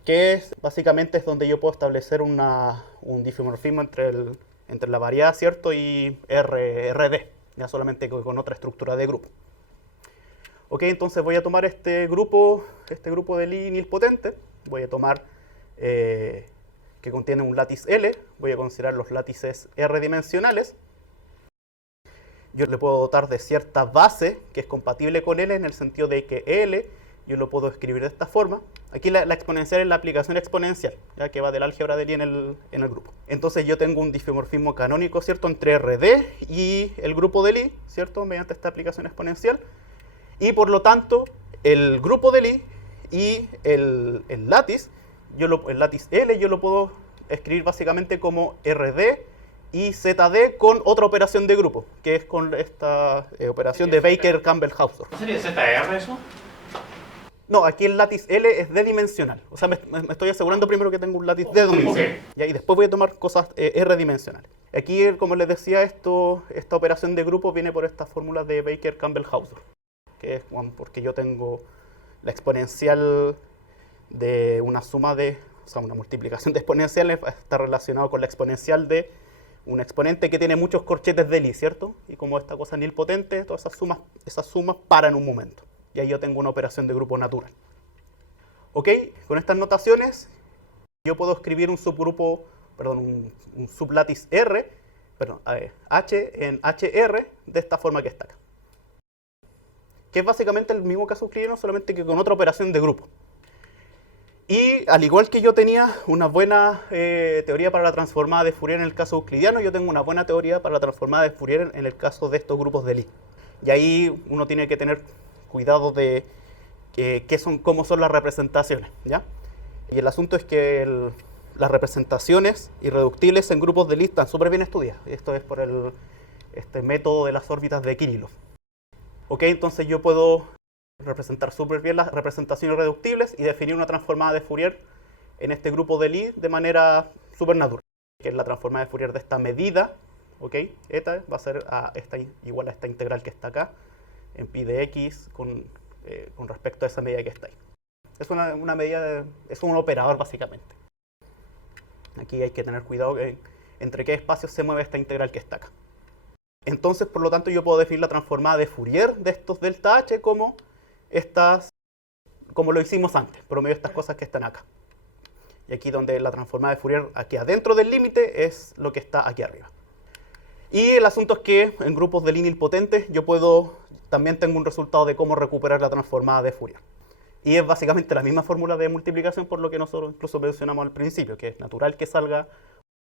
Que básicamente es donde yo puedo establecer un difeomorfismo entre la variedad, ¿cierto? Y RD, ya solamente con otra estructura de grupo. Ok, entonces voy a tomar este grupo de Lie nilpotente, voy a tomar que contiene un látiz L, voy a considerar los látices R dimensionales. Yo le puedo dotar de cierta base que es compatible con L en el sentido de que L yo lo puedo escribir de esta forma. Aquí la exponencial es la aplicación exponencial, ya que va del álgebra de Lie en el grupo. Entonces yo tengo un difeomorfismo canónico, ¿cierto?, entre RD y el grupo de Lie, ¿cierto?, mediante esta aplicación exponencial. Y por lo tanto, el grupo de Lie y el látiz, el látiz L, yo lo puedo escribir básicamente como RD y ZD con otra operación de grupo, que es con esta operación de Baker-Campbell-Hausdorff. ¿No sería ZR eso? No, aquí el látiz L es D-dimensional. O sea, me estoy asegurando primero que tengo un látiz D-dimensional. Okay. Y después voy a tomar cosas R-dimensionales. Aquí, como les decía, esta operación de grupo viene por esta fórmula de Baker-Campbell-Hausdorff, que es porque yo tengo la exponencial de una suma una multiplicación de exponenciales está relacionado con la exponencial de un exponente que tiene muchos corchetes de Lie, ¿cierto? Y como esta cosa es nilpotente, todas esas sumas paran un momento. Y ahí yo tengo una operación de grupo natural. ¿Ok? Con estas notaciones, yo puedo escribir un sublátiz H en HR de esta forma que está acá. Que es básicamente el mismo caso euclidiano, solamente que con otra operación de grupo. Y al igual que yo tenía una buena teoría para la transformada de Fourier en el caso euclidiano, yo tengo una buena teoría para la transformada de Fourier en el caso de estos grupos de Lie. Y ahí uno tiene que tener cuidado de cómo son las representaciones, ¿ya? Y el asunto es que las representaciones irreductibles en grupos de Lie están súper bien estudiadas. Esto es por este método de las órbitas de Kirillov. Ok, entonces yo puedo representar súper bien las representaciones irreductibles y definir una transformada de Fourier en este grupo de Lie de manera súper natural, que es la transformada de Fourier de esta medida, ok, eta va a ser igual a esta integral que está acá, en pi de x con respecto a esa medida que está ahí. Es una medida, es un operador básicamente. Aquí hay que tener cuidado entre qué espacios se mueve esta integral que está acá. Entonces, por lo tanto, yo puedo definir la transformada de Fourier de estos delta h como lo hicimos antes, promedio de estas cosas que están acá. Y aquí donde la transformada de Fourier, aquí adentro del límite, es lo que está aquí arriba. Y el asunto es que en grupos de línea potentes yo también tengo un resultado de cómo recuperar la transformada de Fourier. Y es básicamente la misma fórmula de multiplicación por lo que nosotros incluso mencionamos al principio, que es natural que salga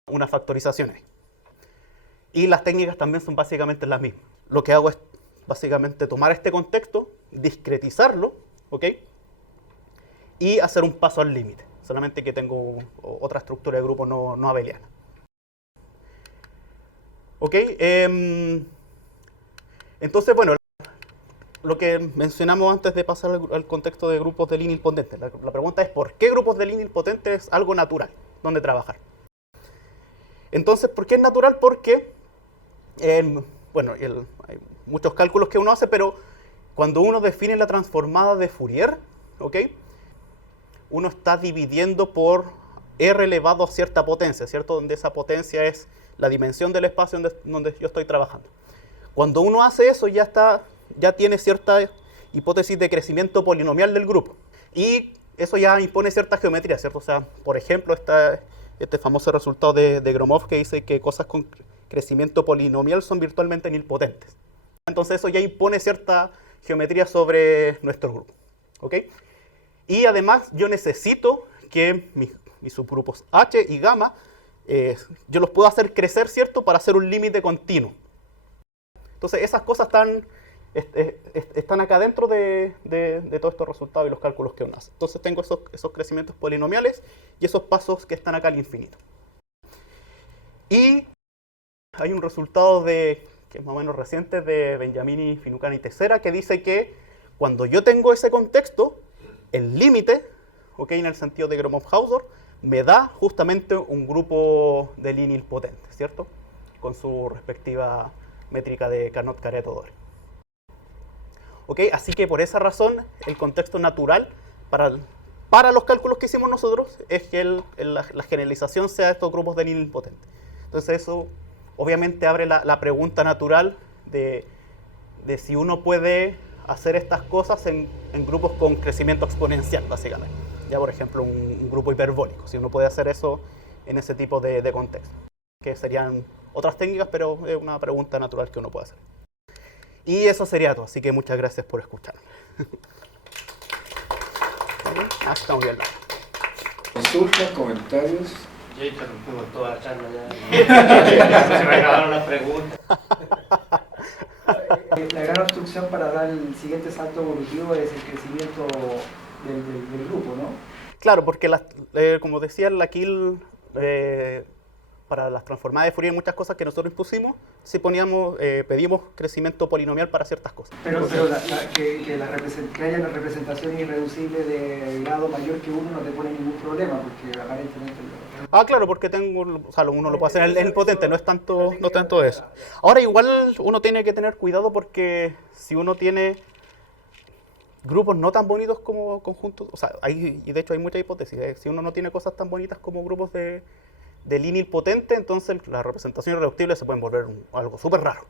una factorización ahí. Y las técnicas también son básicamente las mismas. Lo que hago es básicamente tomar este contexto, discretizarlo, ¿ok? Y hacer un paso al límite, solamente que tengo otra estructura de grupo no abeliana. ¿Ok? Entonces, bueno, lo que mencionamos antes de pasar al contexto de grupos de línea potentes. La pregunta es, ¿por qué grupos de línea potentes es algo natural donde trabajar? Entonces, ¿por qué es natural? Porque, bueno, hay muchos cálculos que uno hace, pero cuando uno define la transformada de Fourier, ¿ok? Uno está dividiendo por R elevado a cierta potencia, ¿cierto? Donde esa potencia es la dimensión del espacio donde yo estoy trabajando. Cuando uno hace eso, ya tiene cierta hipótesis de crecimiento polinomial del grupo. Y eso ya impone cierta geometría, ¿cierto? O sea, por ejemplo, este famoso resultado de Gromov que dice que cosas con crecimiento polinomial son virtualmente nilpotentes. Entonces eso ya impone cierta geometría sobre nuestro grupo, ¿ok? Y además yo necesito que mis subgrupos H y gamma, yo los puedo hacer crecer, ¿cierto? Para hacer un límite continuo. Entonces esas cosas están acá dentro de todos estos resultados y los cálculos que uno hace. Entonces tengo esos crecimientos polinomiales y esos pasos que están acá al infinito. Y hay un resultado que es más o menos reciente de Benjamini, Finucane y Teixeira, que dice que cuando yo tengo ese contexto, el límite, ¿ok? En el sentido de Gromov-Hausdorff, me da justamente un grupo de línea potente, ¿cierto? Con su respectiva métrica de Carnot-Caret-Odori. ¿Ok? Así que por esa razón, el contexto natural para los cálculos que hicimos nosotros es que la generalización sea de estos grupos de línea potente. Entonces eso obviamente abre la pregunta natural de si uno puede hacer estas cosas en grupos con crecimiento exponencial, básicamente. Ya, por ejemplo, un grupo hiperbólico, si uno puede hacer eso en ese tipo de contexto. Que serían otras técnicas, pero es una pregunta natural que uno puede hacer. Y eso sería todo, así que muchas gracias por escucharme. Estamos bien. Consultas, comentarios. Ya interrumpimos toda la charla ya. Se me acabaron las preguntas. La gran obstrucción para dar el siguiente salto evolutivo es el crecimiento del grupo, ¿no? Claro, porque como decía, aquí para las transformadas de Fourier, muchas cosas que nosotros impusimos, pedimos crecimiento polinomial para ciertas cosas. Pero que haya una representación irreducible de grado mayor que 1 no te pone ningún problema, porque aparentemente... Claro, porque uno lo puede hacer en el potente, no es tanto eso. Ahora igual uno tiene que tener cuidado porque si uno tiene grupos no tan bonitos como conjuntos, y de hecho hay muchas hipótesis, si uno no tiene cosas tan bonitas como grupos de línea potente, entonces la representación irreductible se puede volver algo súper raro.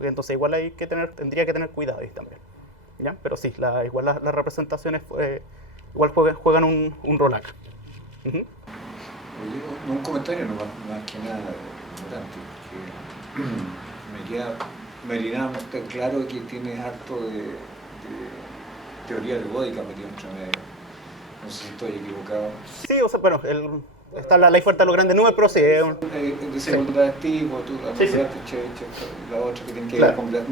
Entonces igual tendría que tener cuidado ahí también. ¿Ya? Pero sí, igual las representaciones igual juegan un rol acá. Un comentario nomás, más que nada importante, que me queda meridianamente claro que tienes harto de teoría ergódica metido entre medio. No sé si estoy equivocado. Sí, bueno, está la ley fuerte de los grandes números, pero sí. De segunda tipo, tú la sí. la otra que tiene que Claro. ver con del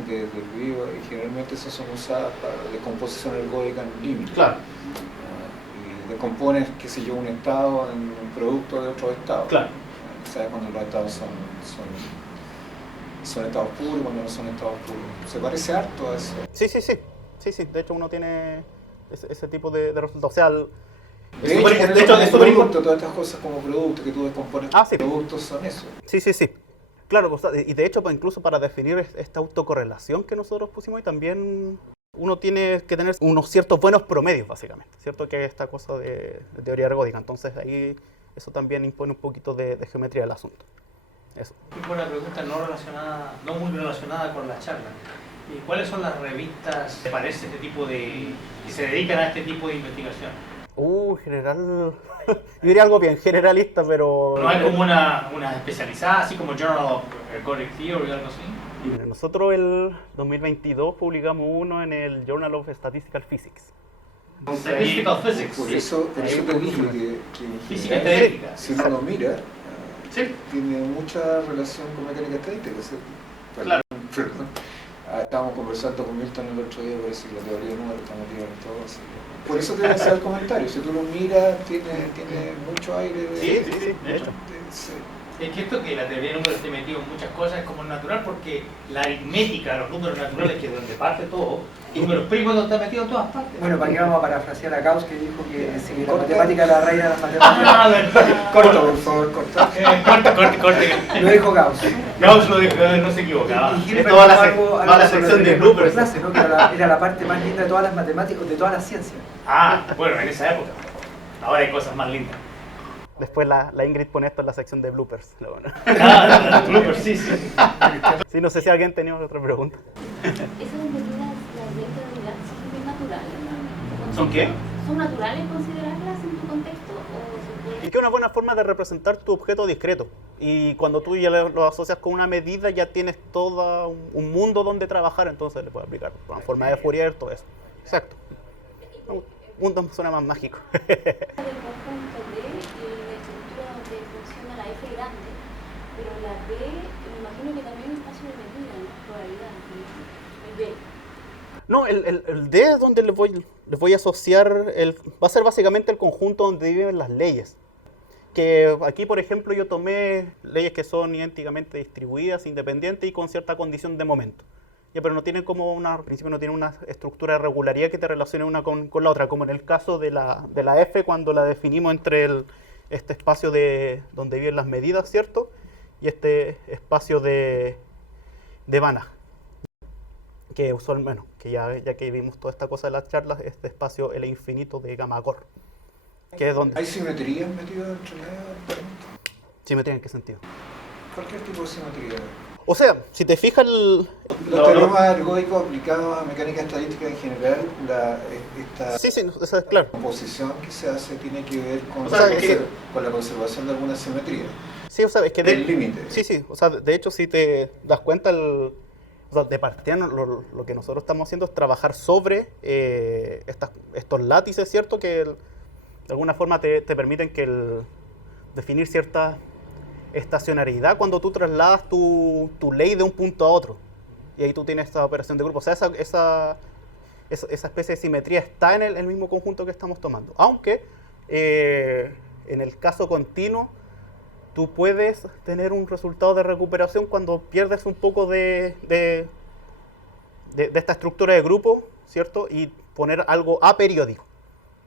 vivo, y generalmente esas son usadas para decomposición ergódica en límite. Claro. Y decompones, qué sé yo, un estado en un producto de otro estado. Claro. ¿Sabes? Cuando los estados son estados puros, cuando no son estados puros. Se parece harto a eso. Sí, de hecho uno tiene ese tipo de resultados. O sea, De hecho, es súper importante. Todas estas cosas como productos que tú descompones, sí. Productos son eso. Sí. Claro, y de hecho incluso para definir esta autocorrelación que nosotros pusimos ahí, también uno tiene que tener unos ciertos buenos promedios, básicamente. ¿Cierto? Que es esta cosa de teoría ergódica. Entonces ahí eso también impone un poquito de geometría al asunto. Eso. Y una pregunta no muy relacionada con la charla. ¿Cuáles son las revistas que aparece que se dedican a este tipo de investigación? General. Yo diría algo bien generalista, pero. No hay como una especializada, así como Journal of Ergodic Theory o algo así. Nosotros el 2022 publicamos uno en el Journal of Statistical Physics. Statistical Physics. Por eso te dije que en Física general, teórica. si uno lo mira, Sí. tiene mucha relación con mecánica estadística, ¿cierto? Claro. Perdón. Estábamos conversando con Milton el otro día, parece que la teoría de números está metida en todo. Así que- Por eso te decía el comentario, si tú lo miras, tiene mucho aire de... Sí, de hecho. sí. Es que esto que la teoría de números esté metido en muchas cosas es como natural porque la aritmética, los números naturales, que es donde parte todo, y números primos donde está metido en todas partes. Bueno, ¿para qué vamos a parafrasear a Gauss que dijo que si la Corta. matemática era la reina de las matemáticas? Ah, verdad. Corta, por favor, corta. Corte. Lo dijo Gauss. Gauss lo dijo, no se equivocaba. Y Esto va a la sobre sección de la bloopers. clase, ¿no? Que era la parte más linda de todas las matemáticas, de todas las ciencias. Ah, bueno, en esa época. Ahora hay cosas más lindas. Después la Ingrid pone esto en la sección de bloopers. Luego, ¿no? Ah, bloopers, sí, sí. Sí, no sé si alguien tenía otra pregunta. Esas medidas, las de unidad, son naturales, ¿no? ¿Son qué? ¿Son naturales considerarlas en tu contexto o se puede? Es que es una buena forma de representar tu objeto discreto. Y cuando tú ya lo asocias con una medida, ya tienes todo un mundo donde trabajar, entonces le puedes aplicar una forma de Fourier, todo eso. Exacto. Un mundo suena más mágico. Del conjunto D y la estructura donde funciona la F grande, pero la D me imagino que también es un espacio de medida, ¿no? Probabilidad, el B. No, el D es donde les voy a asociar, va a ser básicamente el conjunto donde viven las leyes. Que aquí, por ejemplo, yo tomé leyes que son idénticamente distribuidas, independientes y con cierta condición de momento. Ya, pero no tienen como al principio no tienen una estructura de regularidad que te relacione una con la otra, como en el caso de la F cuando la definimos entre este espacio donde viven las medidas, ¿cierto? Y este espacio de Banach. Que usualmente, que ya que vimos toda esta cosa de las charlas, este espacio L infinito de Gamma-Core. Que es donde... ¿Hay simetrías metidas entre medio? ¿Simetría en qué sentido? Cualquier tipo de simetría. O sea, si te fijas Los teoremas ergódicos aplicados a mecánica estadística en general, esta Sí, eso es claro. composición que se hace tiene que ver con, O sea, con la conservación de alguna simetría. Sí, o sea, es que Del límite. Sí, o sea, de hecho, si te das cuenta, o sea, de partida lo que nosotros estamos haciendo es trabajar sobre estos látices, ¿cierto? Que de alguna forma te permiten definir cierta estacionariedad cuando tú trasladas tu ley de un punto a otro. Y ahí tú tienes esta operación de grupo. O sea, esa especie de simetría está en el mismo conjunto que estamos tomando. Aunque en el caso continuo, tú puedes tener un resultado de recuperación cuando pierdes un poco de esta estructura de grupo, ¿cierto? Y poner algo aperiódico,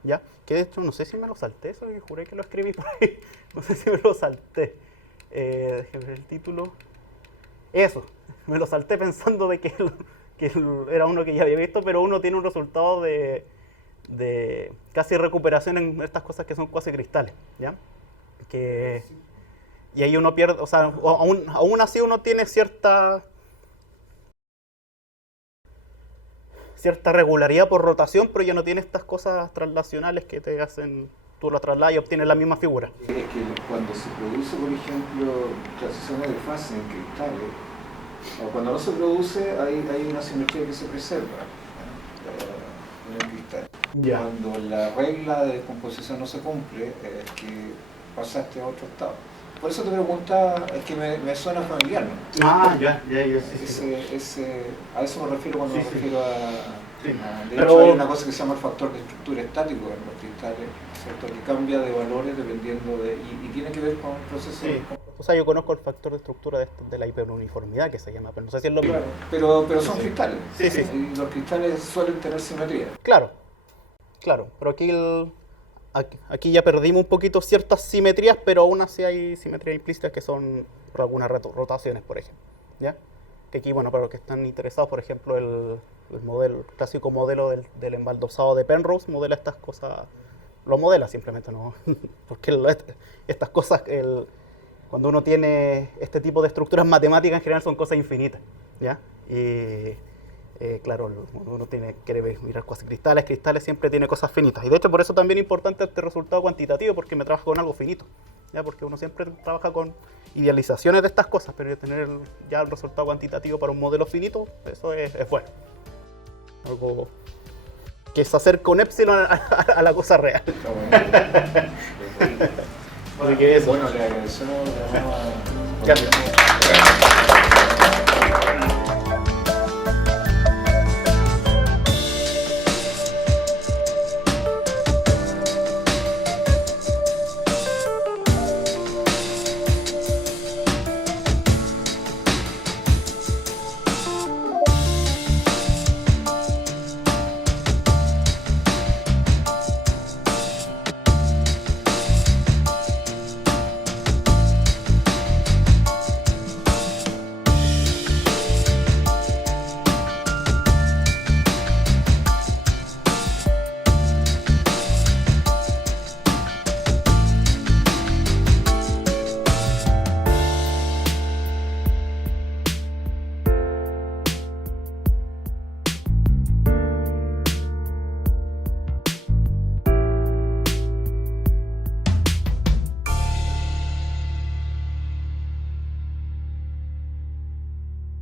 ¿ya? Que de hecho, no sé si me lo salté, eso que juré que lo escribí por ahí. No sé si me lo salté. Déjenme ver el título. Eso, me lo salté pensando de que era uno que ya había visto, pero uno tiene un resultado de casi recuperación en estas cosas que son cuasi cristales, ¿ya? Y ahí uno pierde, o sea, aún así uno tiene cierta regularidad por rotación, pero ya no tiene estas cosas translacionales que te hacen, tú lo trasladas y obtienes la misma figura. Es que cuando se produce, por ejemplo, transiciones de fase en cristales, o cuando no se produce, hay una simetría que se preserva en el cristal. Ya. Cuando la regla de descomposición no se cumple, es que pasaste a otro estado. Por eso te preguntaba, es que me suena familiar, ¿no? Ya, A eso me refiero cuando me Sí. refiero a... Sí. De Pero- hecho, hay una cosa que se llama el factor de estructura estático en los cristales, ¿cierto? Que cambia de valores dependiendo de... Y tiene que ver con el proceso... Sí. O sea, yo conozco el factor de estructura de la hiperuniformidad que se llama, pero no sé si es lo mismo. Claro, pero son cristales. Sí. Y los cristales suelen tener simetría. Claro, pero aquí ya perdimos un poquito ciertas simetrías, pero aún así hay simetrías implícitas que son por algunas rotaciones, por ejemplo, ¿ya? Que aquí, bueno, para los que están interesados, por ejemplo, el clásico modelo del embaldosado de Penrose modela estas cosas, lo modela simplemente, ¿no? Porque estas cosas, cuando uno tiene este tipo de estructuras matemáticas en general son cosas infinitas, ¿ya? Claro, uno quiere mirar cosas cristales siempre tiene cosas finitas. Y de hecho por eso también es importante este resultado cuantitativo, porque me trabajo con algo finito. ¿Ya? Porque uno siempre trabaja con idealizaciones de estas cosas, pero tener ya el resultado cuantitativo para un modelo finito, eso es bueno. Algo que se acerca un epsilon a la cosa real. Está bueno. Así que eso. Bueno, le agradecemos. Ya.